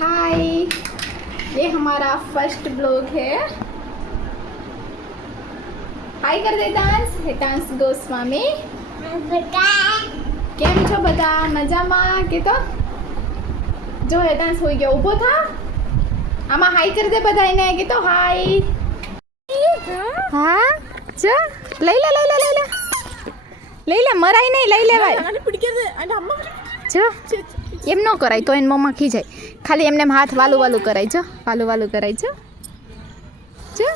हाय, ये हमारा first blog है। हाय कर दे डांस, हेतांश गोस्वामी। કેમ છો બધા? મજામાં કે તો જો હેતાંશ હોઈ ગયો ઊભો થા, આમાં હાય કરી દે બધાને કે તો હાય. હા જો લઈ લે લઈ લે લઈ લે લઈ લે, મરાય નહીં, લઈ લેવાય. જો એમ ન કરાય તો એને મમ્મા ખીજાય. ખાલી એમને હાથ વાલું વાલું કરાય. જો વાલું વાલું કરાય. જો જો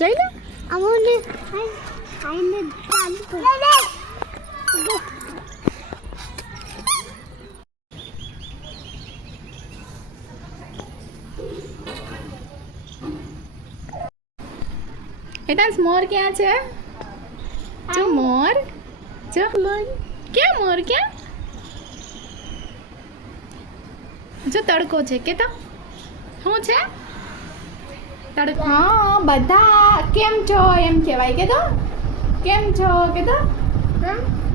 જોઈ લે. હેતાંશ મોર ક્યાં છે? જો મોર, જો ક્યાં મોર, ક્યાં? જો તડકો છે કે તો શું છે? તડકો. હા બધા કેમ છો એમ કહેવાય કે તો કેમ છો કે તો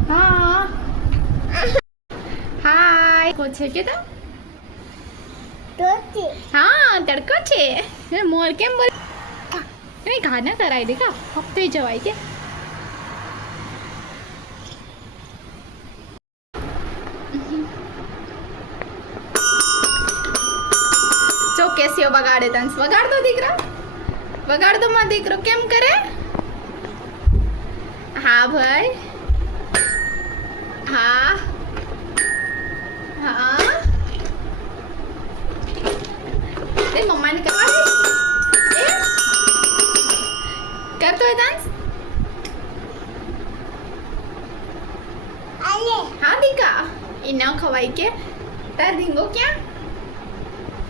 હા હાય કો છે કે તો હા તડકો છે. મોર કેમ બોલ नहीं खाना कराई देखा हफ्ते जवाई के जो कैसी हो बगाड़े तंस बगाड़ दो दीकरा, बगाड़ दो मत दीकरो. केम करे? हाँ भाई हाँ हाँ मम्मा ने कहा करतो है डांस. हाँ दीका ये न खवाई के तार दिंगो क्या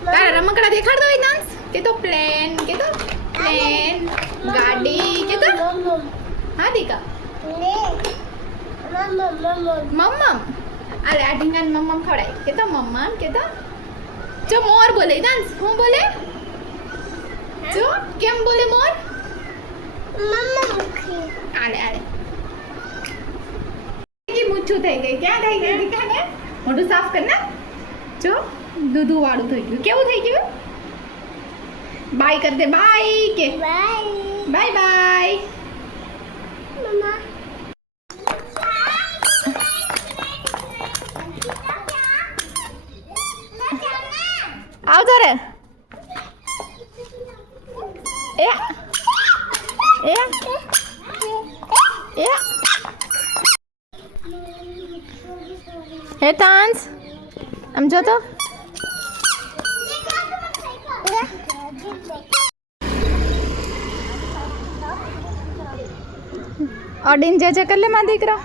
तार रमकड़ा देखाड़ दो डांस के तो प्लेन गाड़ी के तो हाँ दीका मम्मम अरे आ ढींगान मम्मम खवड़ाई के तो मम्मम के तो जो मोर बोले डांस हूँ बोले जो केम बोले मोर आले आले की मुच्छू થઈ ગઈ. ક્યાં થઈ ગઈ દીકા ને? મોઢું સાફ કર ના. જો દૂધું વાળું થઈ ગયું. કેવું થઈ ગયું? બાય કર દે. બાય કે બાય બાય બાય મમ્મા. આવજો રે. એ હેતાંશ આમ જો તો ઓડીન જે કર લે માં દીકરો.